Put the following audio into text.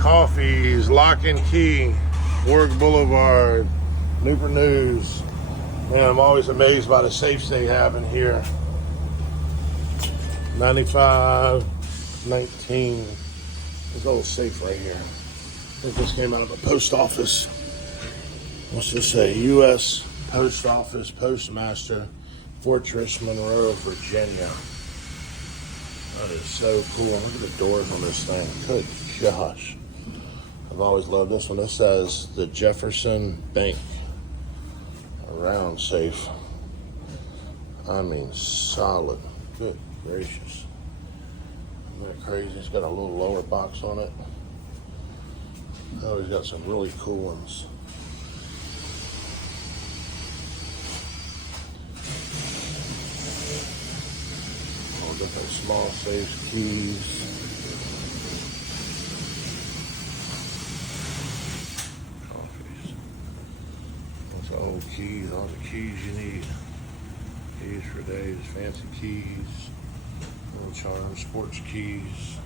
Coffees, Lock and Key, Warwick Boulevard, Newport News. Man, I'm always amazed by the safes they have in here. 9519. This little safe right here. I think this came out of a post office. What's this say? U.S. Post Office Postmaster, Fortress Monroe, Virginia. That is so cool. Look at the doors on this thing. Good gosh. I've always loved this one. This says the Jefferson Bank. A round safe. I mean, solid. Good gracious. Isn't that crazy? It's got a little lower box on it. Oh, he's got some really cool ones. All different small safes, keys. Coffees. Those are old keys, all the keys you need. Keys for days, fancy keys. Little charm, sports keys.